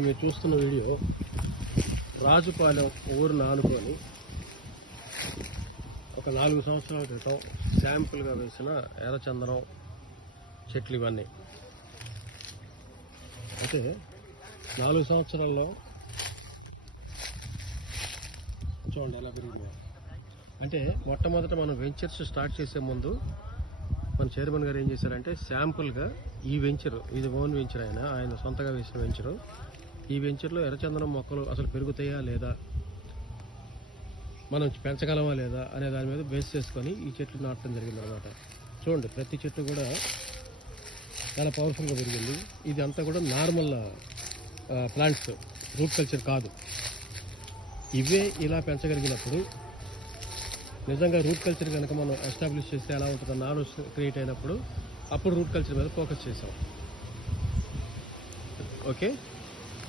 ఇప్పుడు మీరు చూస్తున్న వీడియో రాజుపాలెం ఊరు ఆనుకొని ఒక నాలుగు సంవత్సరాల క్రితం శాంపుల్గా వేసిన ఎర్రచందనం చెట్లు ఇవన్నీ. అయితే నాలుగు సంవత్సరాల్లో చూడండి ఎలా పెరిగినాయి అంటే మొట్టమొదట మనం వెంచర్స్ స్టార్ట్ చేసే ముందు మన చైర్మన్ గారు ఏం చేశారంటే శాంపుల్గా ఈ వెంచర్ ఇది ఓన్ వెంచర్ ఆయన ఆయన సొంతగా వేసిన వెంచరు ఈ వెంచర్లో ఎర్రచందనం మొక్కలు అసలు పెరుగుతాయా లేదా? మనం పెంచగలమా లేదా అనే దాని మీద బేస్ చేసుకొని ఈ చెట్లు నాటడం జరిగింది అనమాట చూడండి ప్రతి చెట్టు కూడా చాలా పవర్ఫుల్గా పెరిగింది. ఇది అంతా కూడా నార్మల్ ప్లాంట్స్ రూట్ కల్చర్ కాదు. ఇవే ఇలా పెంచగలిగినప్పుడు నిజంగా రూట్ కల్చర్ కనుక మనం ఎస్టాబ్లిష్ చేస్తే ఎలా ఉంటుందో ఆలోచన క్రియేట్ అయినప్పుడు అప్పుడు రూట్ కల్చర్ మీద ఫోకస్ చేసాం. ఓకే?